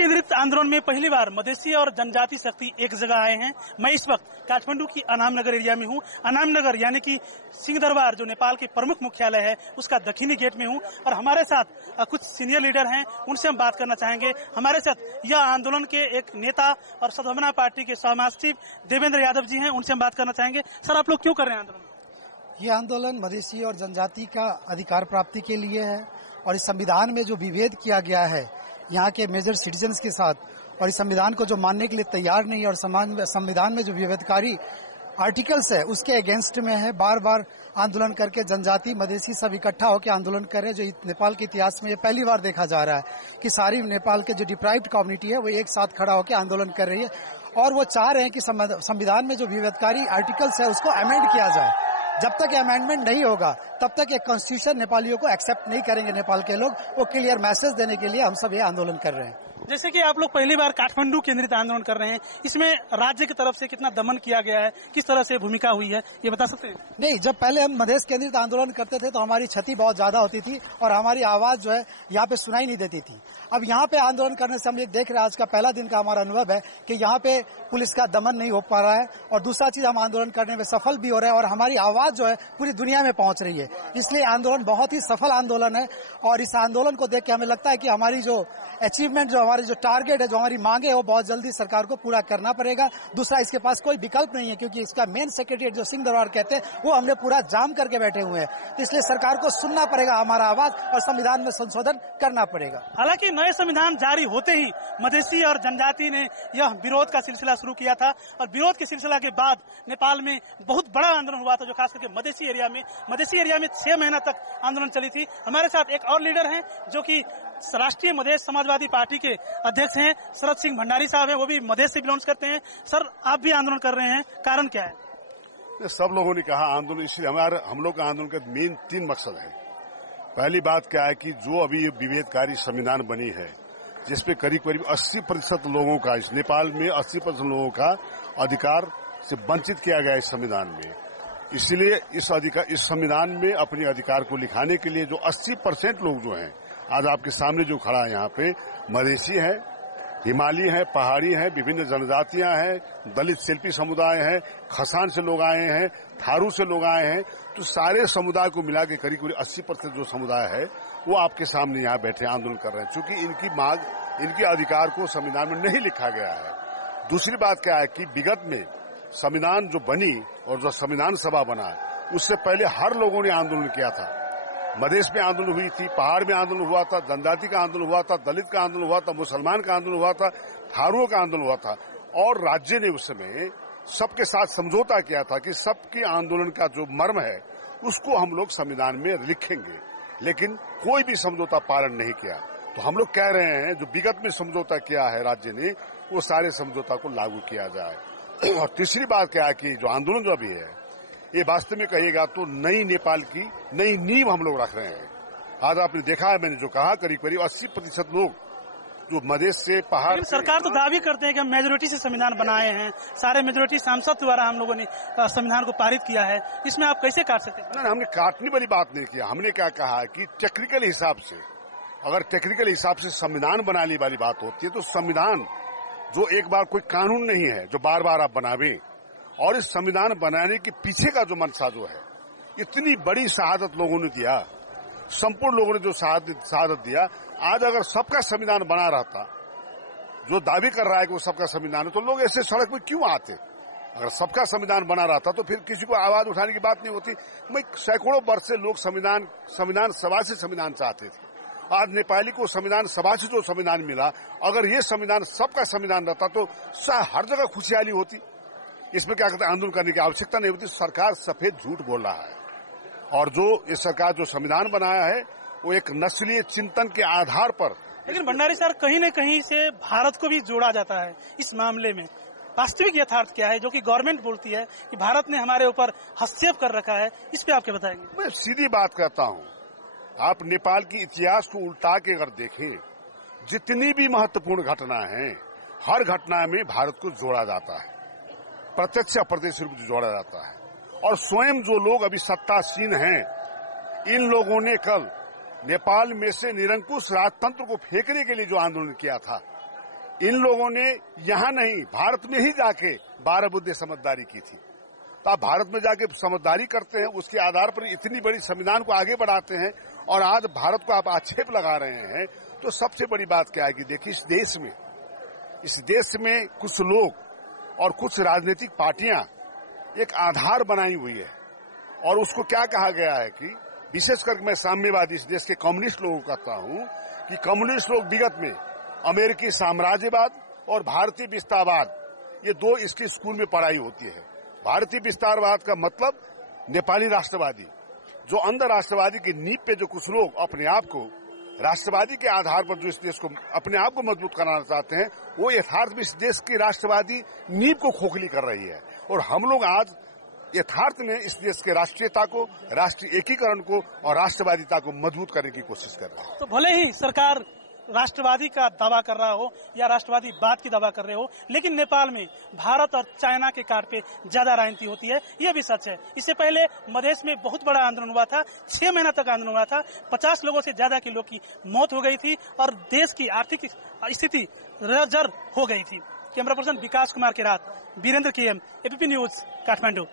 केंद्रित आंदोलन में पहली बार मधेसी और जनजाति शक्ति एक जगह आए हैं। मैं इस वक्त काठमांडू की अनाम नगर एरिया में हूँ। अनाम नगर यानी कि सिंह दरबार जो नेपाल के प्रमुख मुख्यालय है उसका दक्षिणी गेट में हूँ और हमारे साथ कुछ सीनियर लीडर हैं, उनसे हम बात करना चाहेंगे। हमारे साथ यह आंदोलन के एक नेता और सद्भावना पार्टी के महासचिव देवेंद्र यादव जी हैं, उनसे हम बात करना चाहेंगे। सर, आप लोग क्यों कर रहे हैं आंदोलन? ये आंदोलन मधेसी और जनजाति का अधिकार प्राप्ति के लिए है और इस संविधान में जो विभेद किया गया है यहाँ के मेजर सिटीजन्स के साथ, और इस संविधान को जो मानने के लिए तैयार नहीं है और संविधान में जो विभेदकारी आर्टिकल्स है उसके अगेंस्ट में है। बार बार आंदोलन करके जनजाति मधेसी सब इकट्ठा होकर आंदोलन कर रहे हैं। जो नेपाल के इतिहास में ये पहली बार देखा जा रहा है कि सारी नेपाल के जो डिप्राइव्ड कम्युनिटी है वो एक साथ खड़ा होकर आंदोलन कर रही है और वो चाह रहे हैं कि संविधान में जो विभेदकारी आर्टिकल्स है उसको अमेंड किया जाए। जब तक अमेंडमेंट नहीं होगा तब तक ये कॉन्स्टिट्यूशन नेपालियों को एक्सेप्ट नहीं करेंगे नेपाल के लोग। वो क्लियर मैसेज देने के लिए हम सब ये आंदोलन कर रहे हैं। जैसे कि आप लोग पहली बार काठमांडू केंद्रित आंदोलन कर रहे हैं, इसमें राज्य की तरफ से कितना दमन किया गया है, किस तरह से भूमिका हुई है, ये बता सकते हैं? नहीं, जब पहले हम मधेश केंद्रित आंदोलन करते थे तो हमारी क्षति बहुत ज्यादा होती थी और हमारी आवाज जो है यहाँ पे सुनाई नहीं देती थी। अब यहाँ पे आंदोलन करने से हम ये देख रहे हैं, आज का पहला दिन का हमारा अनुभव है कि यहाँ पे पुलिस का दमन नहीं हो पा रहा है और दूसरा चीज हम आंदोलन करने में सफल भी हो रहे हैं और हमारी आवाज जो है पूरी दुनिया में पहुंच रही है। इसलिए आंदोलन बहुत ही सफल आंदोलन है और इस आंदोलन को देख के हमें लगता है कि हमारी जो अचीवमेंट, जो हमारी जो टारगेट है, जो हमारी मांगे है वो बहुत जल्दी सरकार को पूरा करना पड़ेगा। दूसरा, इसके पास कोई विकल्प नहीं है क्योंकि इसका मेन सेक्रेटरी जो सिंह दरबार कहते हैं वो हमने पूरा जाम करके बैठे हुए हैं। तो इसलिए सरकार को सुनना पड़ेगा हमारा आवाज और संविधान में संशोधन करना पड़ेगा। हालांकि नए संविधान जारी होते ही मधेसी और जनजाति ने यह विरोध का सिलसिला शुरू किया था और विरोध के सिलसिला के बाद नेपाल में बहुत बड़ा आंदोलन हुआ था, जो खास करके मधेसी एरिया में 6 महीना तक आंदोलन चली थी। हमारे साथ एक और लीडर हैं जो कि राष्ट्रीय मधेश समाजवादी पार्टी के अध्यक्ष हैं, शरद सिंह भंडारी साहब हैं, वो भी मधेश से बिलोंग करते हैं। सर, आप भी आंदोलन कर रहे हैं, कारण क्या है? सब लोगों ने कहा आंदोलन, इसलिए हम लोग का आंदोलन का मेन 3 मकसद है। पहली बात क्या है कि जो अभी विभेदकारी संविधान बनी है जिसपे करीब 80% लोगों का, इस नेपाल में 80% लोगों का अधिकार से वंचित किया गया इस संविधान में। इसलिए इस संविधान में अपने अधिकार को लिखाने के लिए जो 80% लोग जो हैं, आज आपके सामने जो खड़ा है यहाँ पे, मधेसी है, हिमालय है, पहाड़ी है, विभिन्न जनजातियां हैं, दलित शिल्पी समुदाय है, खसान से लोग आए हैं, थारू से लोग आए हैं, तो सारे समुदाय को मिला के करीब 80% जो समुदाय है वो आपके सामने यहाँ बैठे आंदोलन कर रहे हैं, क्योंकि इनकी मांग, इनके अधिकार को संविधान में नहीं लिखा गया है। दूसरी बात क्या है कि विगत में संविधान जो बनी और जो संविधान सभा बना उससे पहले हर लोगों ने आंदोलन किया था। मधेश में आंदोलन हुई थी, पहाड़ में आंदोलन हुआ था, जनजाति का आंदोलन हुआ था, दलित का आंदोलन हुआ था, मुसलमान का आंदोलन हुआ था, थारुओं का आंदोलन हुआ था और राज्य ने उस समय सबके साथ समझौता किया था कि सबके आंदोलन का जो मर्म है उसको हम लोग संविधान में लिखेंगे, लेकिन कोई भी समझौता पालन नहीं किया। तो हम लोग कह रहे हैं जो विगत में समझौता किया है राज्य ने, वो सारे समझौता को लागू किया जाए। और तीसरी बात क्या है कि जो आंदोलन जो अभी है ये वास्तव में कहिएगा तो नई नेपाल की नई नींव हम लोग रख रहे हैं। आज आपने देखा है, मैंने जो कहा, करीब 80% लोग जो मधेश से पहाड़। सरकार तो दावी करते हैं कि हम मेजोरिटी से संविधान बनाए हैं, सारे मेजोरिटी सांसद द्वारा हम लोगों ने संविधान को पारित किया है, इसमें आप कैसे काट सकते हैं? हमने काटने वाली बात नहीं किया। हमने क्या कहा कि टेक्निकल हिसाब से, अगर टेक्निकल हिसाब से संविधान बनाने वाली बात होती है तो संविधान जो एक बार कोई कानून नहीं है जो बार बार आप बनावे, और इस संविधान बनाने के पीछे का जो मंशा जो है, इतनी बड़ी शहादत लोगों ने दिया, संपूर्ण लोगों ने जो शहादत दिया, आज अगर सबका संविधान बना रहता, जो दावी कर रहा है कि वो सबका संविधान है, तो लोग ऐसे सड़क में क्यों आते? अगर सबका संविधान बना रहता तो फिर किसी को आवाज उठाने की बात नहीं होती। मैं सैकड़ों वर्ष से लोग संविधान सभा से संविधान चाहते थे। आज नेपाली को संविधान सभा से जो संविधान मिला, अगर ये संविधान सबका संविधान रहता तो हर जगह खुशहाली होती। इसमें क्या कहते हैं, आंदोलन करने की आवश्यकता नहीं होती। सरकार सफेद झूठ बोल रहा है और जो इस सरकार जो संविधान बनाया है वो एक नस्लीय चिंतन के आधार पर। लेकिन भंडारी सर, कहीं न कहीं से भारत को भी जोड़ा जाता है इस मामले में। वास्तविक यथार्थ क्या है जो कि गवर्नमेंट बोलती है कि भारत ने हमारे ऊपर हस्तक्षेप कर रखा है, इस पे आप क्या बताएंगे? मैं सीधी बात कहता हूँ, आप नेपाल की इतिहास को उल्टा के अगर देखें, जितनी भी महत्वपूर्ण घटना है, हर घटना में भारत को जोड़ा जाता है, प्रत्यक्ष अप्रत्यक्ष रूप से जोड़ा जाता है। और स्वयं जो लोग अभी सत्तासीन हैं, इन लोगों ने कल नेपाल में से निरंकुश राजतंत्र को फेंकने के लिए जो आंदोलन किया था, इन लोगों ने यहाँ नहीं, भारत में ही जाके 12 बुद्धे समझदारी की थी। तो आप भारत में जाके समझदारी करते हैं, उसके आधार पर इतनी बड़ी संविधान को आगे बढ़ाते हैं और आज भारत को आप आक्षेप लगा रहे हैं। तो सबसे बड़ी बात क्या है कि देखिए, इस देश में कुछ लोग और कुछ राजनीतिक पार्टियां एक आधार बनाई हुई है और उसको क्या कहा गया है कि विशेषकर मैं साम्यवादी इस देश के कम्युनिस्ट लोगों को कहता हूं कि कम्युनिस्ट लोग विगत में अमेरिकी साम्राज्यवाद और भारतीय विस्तारवाद, ये दो इसके स्कूल में पढ़ाई होती है। भारतीय विस्तारवाद का मतलब नेपाली राष्ट्रवादी, जो अंदर राष्ट्रवादी की नींव पे जो कुछ लोग अपने आप को राष्ट्रवादी के आधार पर जो इस देश को अपने आप को मजबूत कराना चाहते हैं, वो यथार्थ में इस देश की राष्ट्रवादी नींव को खोखली कर रही है। और हम लोग आज यथार्थ में इस देश के राष्ट्रीयता को, राष्ट्रीय एकीकरण को और राष्ट्रवादिता को मजबूत करने की कोशिश कर रहे हैं। तो भले ही सरकार राष्ट्रवादी का दावा कर रहा हो या राष्ट्रवादी बात की दावा कर रहे हो, लेकिन नेपाल में भारत और चाइना के कार्ड पे ज्यादा राजनीति होती है, ये भी सच है। इससे पहले मधेश में बहुत बड़ा आंदोलन हुआ था, 6 महीना तक आंदोलन हुआ था, 50 लोगों से ज्यादा के लोग की मौत हो गई थी और देश की आर्थिक स्थिति जर्जर हो गई थी। कैमरा पर्सन विकास कुमार के रात, Virendra KM, APP news, Kathmandu.